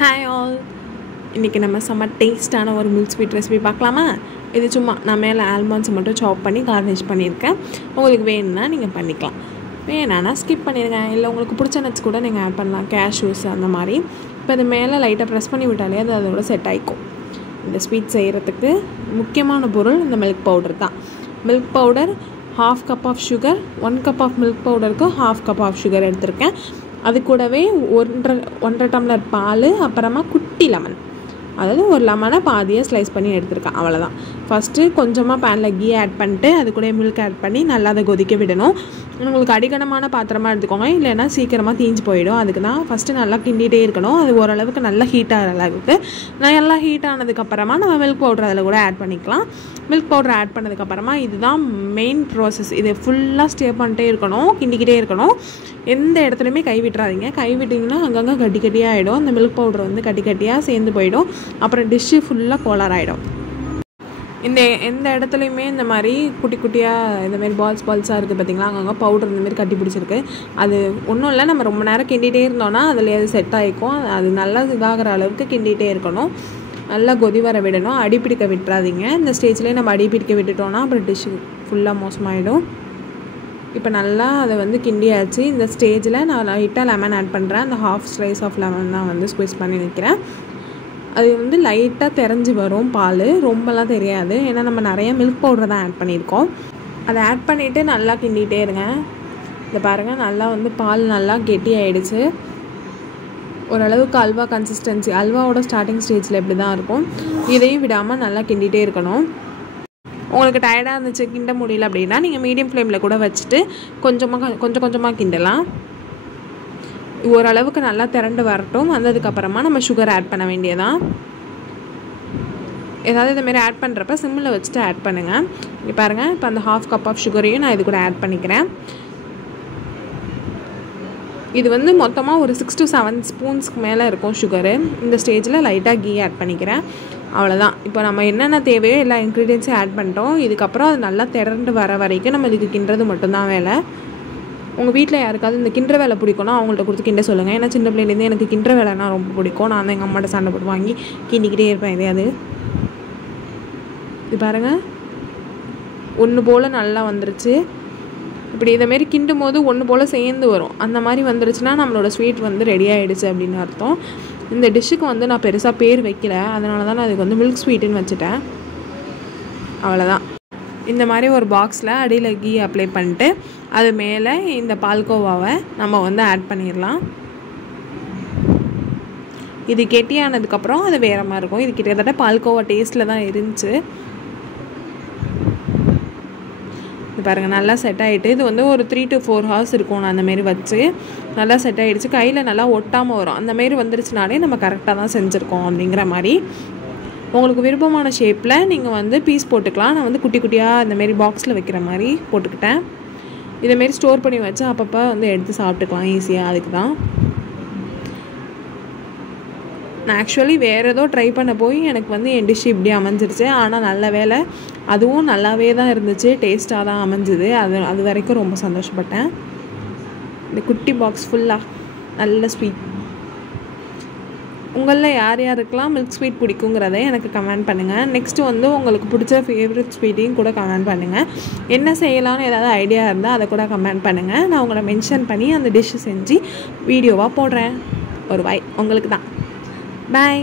Hi all, இன்றைக்கி நம்ம செம்ம டேஸ்ட்டான ஒரு மில்க் ஸ்வீட் ரெசிபி பார்க்கலாமா? இது சும்மா நான் மேலே ஆல்மண்ட்ஸ் மட்டும் சாப் பண்ணி கார்னிஷ் பண்ணியிருக்கேன். உங்களுக்கு வேணும்னா நீங்கள் பண்ணிக்கலாம், வேணான்னா ஸ்கிப் பண்ணிடுங்க. இல்லை உங்களுக்கு பிடிச்ச நட்ஸ் கூட நீங்கள் ஆட் பண்ணலாம், கேஷ்யூஸ் அந்த மாதிரி. இப்போ இது மேலே லைட்டாக ப்ரெஸ் பண்ணி விட்டாலே அது அதோட செட் ஆகிக்கும். இந்த ஸ்வீட் செய்கிறதுக்கு முக்கியமான பொருள் இந்த மில்க் பவுடர் தான். Milk powder 1/2 cup of sugar, 1 cup of milk பவுடருக்கு 1/2 கப் ஆஃப் சுகர் எடுத்திருக்கேன். அது கூடவே 1.5 டம்ளர் பால், அப்புறமா குட்டி லெமன், அதாவது ஒரு லெமனை பாதியாக ஸ்லைஸ் பண்ணி எடுத்துருக்கேன். அவ்வளோதான். ஃபஸ்ட்டு கொஞ்சமாக பேனில் கீ ஆட் பண்ணிட்டு அது கூட மில்க் ஆட் பண்ணி நல்லா அதை கொதிக்க விடணும். உங்களுக்கு அடிக்கனமான பாத்திரமாக எடுத்துக்கோங்க, இல்லைன்னா சீக்கிரமாக தீஞ்சு போயிடும். அதுக்கு தான் ஃபஸ்ட்டு நல்லா கிண்டிகிட்டே இருக்கணும். அது ஓரளவுக்கு நல்லா ஹீட் ஆகிற அளவுக்கு. நல்லா ஹீட் ஆனதுக்கப்புறமா நம்ம மில்க் பவுடர் அதில் கூட ஆட் பண்ணிக்கலாம். மில்க் பவுடர் ஆட் பண்ணதுக்கப்புறமா இதுதான் மெயின் ப்ராசஸ். இதை ஃபுல்லாக ஸ்டே பண்ணிட்டே இருக்கணும், கிண்டிக்கிட்டே இருக்கணும். எந்த இடத்துலையுமே கை விட்டுறாதீங்க. கை விட்டிங்கன்னா அங்கங்கே கட்டி கட்டியாக ஆகிடும். அந்த மில்க் பவுடர் வந்து கட்டி கட்டியாக சேர்ந்து போயிடும். அப்புறம் டிஷ்ஷு ஃபுல்லாக கோளார் ஆகிடும். எந்த இடத்துலையுமே இந்த மாதிரி குட்டி குட்டியாக இந்தமாரி பால்ஸாக இருக்குது பார்த்திங்களா, அங்கங்கே பவுடர் இந்தமாரி கட்டி பிடிச்சிருக்கு. அது ஒன்றும் இல்லை, நம்ம ரொம்ப நேரம் கிண்டிகிட்டே இருந்தோன்னா அதில் அது செட் ஆகிக்கும். அது நல்லா இதாகிற அளவுக்கு கிண்டிகிட்டே இருக்கணும். நல்லா கொதி வர விடணும், அடிப்பிடிக்க விட்டுறாதீங்க. இந்த ஸ்டேஜ்லேயே நம்ம அடிப்பிடிக்க விட்டுட்டோன்னா அப்புறம் டிஷ்ஷு ஃபுல்லாக மோசமாகிடும். இப்போ நல்லா அதை வந்து கிண்டியாச்சு. இந்த ஸ்டேஜில் நான் லைட்டாக லெமன் ஆட் பண்ணுறேன். அந்த 1/2 ஸ்லைஸ் ஆஃப் லெமன் தான் வந்து ஸ்குவீஸ் பண்ணி வைக்கிறேன். அது வந்து லைட்டாக தெரிஞ்சு வரும் பால், ரொம்பலாம் தெரியாது. ஏன்னா நம்ம நிறைய மில்க் பவுடர் தான் ஆட் பண்ணியிருக்கோம். அதை ஆட் பண்ணிவிட்டு நல்லா கிண்டிகிட்டே இருங்க. இதை பாருங்கள், நல்லா வந்து பால் நல்லா கெட்டி ஆகிடுச்சு. ஓரளவுக்கு அல்வா கன்சிஸ்டன்சி, அல்வாவோட ஸ்டார்டிங் ஸ்டேஜில் இப்படி தான் இருக்கும். இதையும் விடாமல் நல்லா கிண்டிகிட்டே இருக்கணும். உங்களுக்கு டயர்டாக இருந்துச்சு, கிண்ட முடியல அப்படின்னா நீங்கள் மீடியம் ஃப்ளேமில் கூட வச்சுட்டு கொஞ்சம் கொஞ்சமாக கிண்டலாம். ஓரளவுக்கு நல்லா திரண்டு வரட்டும். வந்ததுக்கப்புறமா நம்ம சுகர் ஆட் பண்ண வேண்டியதான். ஏதாவது இதுமாரி ஆட் பண்ணுறப்ப சிம்மில் வச்சுட்டு ஆட் பண்ணுங்கள். இங்கே பாருங்கள், இப்போ அந்த 1/2 கப் ஆஃப் சுகரையும் நான் இது கூட ஆட் பண்ணிக்கிறேன். இது வந்து மொத்தமாக ஒரு 6 to 7 ஸ்பூன்ஸ்க்கு மேலே இருக்கும் சுகரு. இந்த ஸ்டேஜில் லைட்டாக கீ ஆட் பண்ணிக்கிறேன். அவ்வளோதான். இப்போ நம்ம என்னென்ன தேவையோ எல்லா இன்க்ரீடியன்ஸையும் ஆட் பண்ணிட்டோம். இதுக்கப்புறம் அது நல்லா திரண்டு வர வரைக்கும் நம்ம இதுக்கு கிண்டுறது மட்டும்தான் வேலை. உங்கள் வீட்டில் யாருக்காவது இந்த கிண்டுற வேலை பிடிக்கும்னா அவங்கள்ட்ட கொடுத்து கிண்ட சொல்லுங்கள். ஏன்னா சின்ன பிள்ளைலேருந்து எனக்கு கிண்டுற வேலைனா ரொம்ப பிடிக்கும். நான் தான் எங்கள் அம்மாட்ட சண்டை போட்டு வாங்கி கிண்டிக்கிட்டே இருப்பேன் எதையாது. இது பாருங்கள், ஒன்று போல் நல்லா வந்துருச்சு. இப்படி இதேமாரி கிண்டும் போது ஒன்று போல் சேர்ந்து வரும். அந்த மாதிரி வந்துருச்சுன்னா நம்மளோட ஸ்வீட் வந்து ரெடி ஆகிடுச்சு அப்படின்னு அர்த்தம். இந்த டிஷ்ஷுக்கு வந்து நான் பெருசாக பேர் வைக்கல, அதனால தான் நான் அதுக்கு வந்து மில்க் ஸ்வீட்டுன்னு வச்சுட்டேன். அவ்வளோதான். இந்த மாதிரி ஒரு பாக்ஸில் அடியில் கீ அப்ளை பண்ணிட்டு அது மேலே இந்த பால்கோவாவை நம்ம வந்து ஆட் பண்ணிடலாம். இது கெட்டியானதுக்கப்புறம் அது வேறு மாதிரி இருக்கும். இது கிட்டத்தட்ட பால்கோவா டேஸ்ட்டில் தான் இருந்துச்சு. இது பாருங்கள், நல்லா செட் ஆகிட்டு. இது வந்து ஒரு 3 to 4 hours இருக்கும். நான் அந்தமாரி வச்சு நல்லா செட் ஆகிடுச்சு. கையில் நல்லா ஒட்டாமல் வரும். அந்தமாரி வந்துருச்சுனாலே நம்ம கரெக்டாக தான் செஞ்சுருக்கோம் அப்படிங்கிற மாதிரி. உங்களுக்கு விருப்பமான ஷேப்பில் நீங்கள் வந்து பீஸ் போட்டுக்கலாம். நான் வந்து குட்டி குட்டியாக இந்தமாரி பாக்ஸில் வைக்கிற மாதிரி போட்டுக்கிட்டேன். இதேமாரி ஸ்டோர் பண்ணி வச்சு அப்பப்போ வந்து எடுத்து சாப்பிட்டுக்கலாம் ஈஸியாக. அதுக்கு தான் நான் ஆக்சுவலி வேறு ஏதோ ட்ரை பண்ண போய் எனக்கு வந்து என் டிஷ் இப்படி அமைஞ்சிருச்சு. ஆனால் நல்ல வேலை, அதுவும் நல்லாவே தான் இருந்துச்சு, டேஸ்ட்டாக தான் அமைஞ்சுது. அது வரைக்கும் ரொம்ப சந்தோஷப்பட்டேன். இந்த குட்டி பாக்ஸ் ஃபுல்லாக நல்ல ஸ்வீட். உங்களில் யார் யாருக்கெல்லாம் மில்க் ஸ்வீட் பிடிக்குங்கிறத எனக்கு கமெண்ட் பண்ணுங்கள். நெக்ஸ்ட்டு வந்து உங்களுக்கு பிடிச்ச ஃபேவரட் ஸ்வீட்டையும் கூட கமெண்ட் பண்ணுங்கள். என்ன செய்யலான்னு ஏதாவது ஐடியா இருந்தால் அதை கூட கமெண்ட் பண்ணுங்கள். நான் உங்களை மென்ஷன் பண்ணி அந்த டிஷ்ஷு செஞ்சு வீடியோவாக போடுறேன். ஒரு வாய் உங்களுக்கு தான். பாய்.